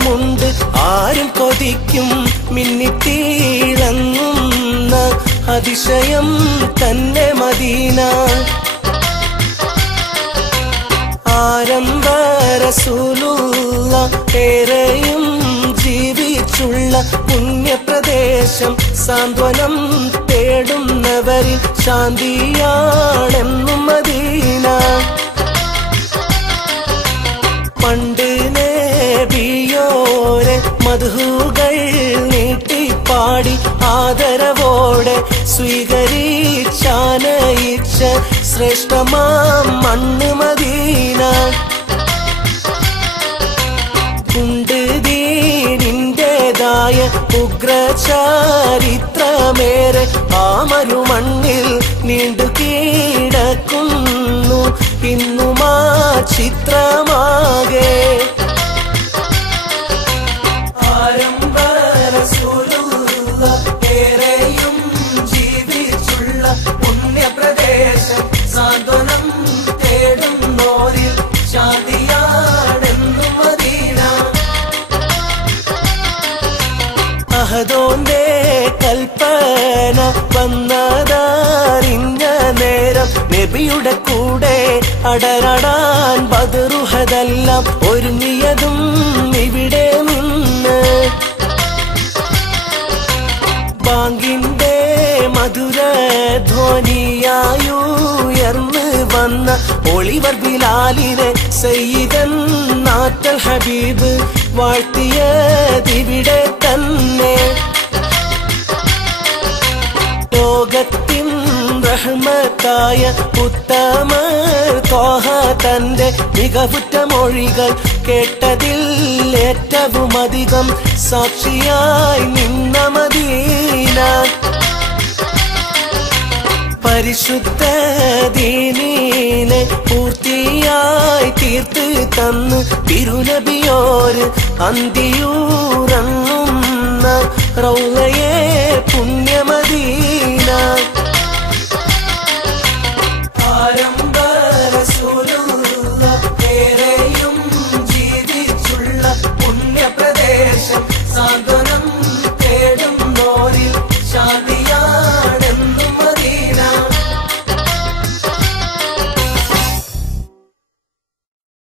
മണമുണ്ട് ആരും കൊതിക്കും മിന്നിത്തിളങ്ങുന്ന അതിശയം തന്നെ മദീന ആരംഭ റസൂലുള്ള ഏറെയും ജീവിച്ചുള്ള പുണ്യപ്രദേശം സാന്ത്വനം തേടുന്നവരിൽ ശാന്തിയാണെന്നും മദീന പണ്ട് നബിയോരെ മദ്ഹുകൾ നീട്ടിപ്പാടി ആദരവോടെ സ്വീകരിച്ചാനയിച്ച ശ്രേഷ്ഠമാം മണ്ണ് മദീന ഉണ്ട് ദീനിന്റേതായ ഉഗ്രചരിത്രമേറെ ആ മരുമണ്ണിൽ നീണ്ടു കിടക്കുന്നു ഇന്നും ആ ചിത്രമാകെ ആരംഭ റസൂലുള്ള ഏറെയും ജീവിച്ചുള്ള പുണ്യപ്രദേശം സാന്ത്വനം തേടുന്നോരിൽ ശാന്തിയാണെന്നും മദീന അഹദോന്റെ കൽപ്പന വന്നതറിഞ്ഞ നേരം നബിയുടെ കൂടെ അടരടാൻ ബദറുഹതെല്ലാം ഒരുങ്ങിയതും ഇവിടെ നിന്ന് ബാങ്കിന്റെ മധുര ധ്വനിയായുയർന്ന് വന്ന ഒളിവർ ബിലാലിനെ സയ്യിദൻ നാറ്റൽ ഹബീബ് വാഴ്ത്തിയതിവിടെ തന്നെ ലോകത്തിൻ റഹ്മത്തായ ഉത്തമ ത്വാഹ തന്റെ മികവുറ്റ മൊഴികൾ കേട്ടതിൽ ഏറ്റവും അധികം സാക്ഷിയായി നിന്ന മദീന പരിശുദ്ധ ദീനിനെ പൂർത്തിയായി തീർത്ത് തന്ന് തിരുനബിയോര് അന്തിയൂറങ്ങുന്ന റൗളയെ പുണ്യമദീന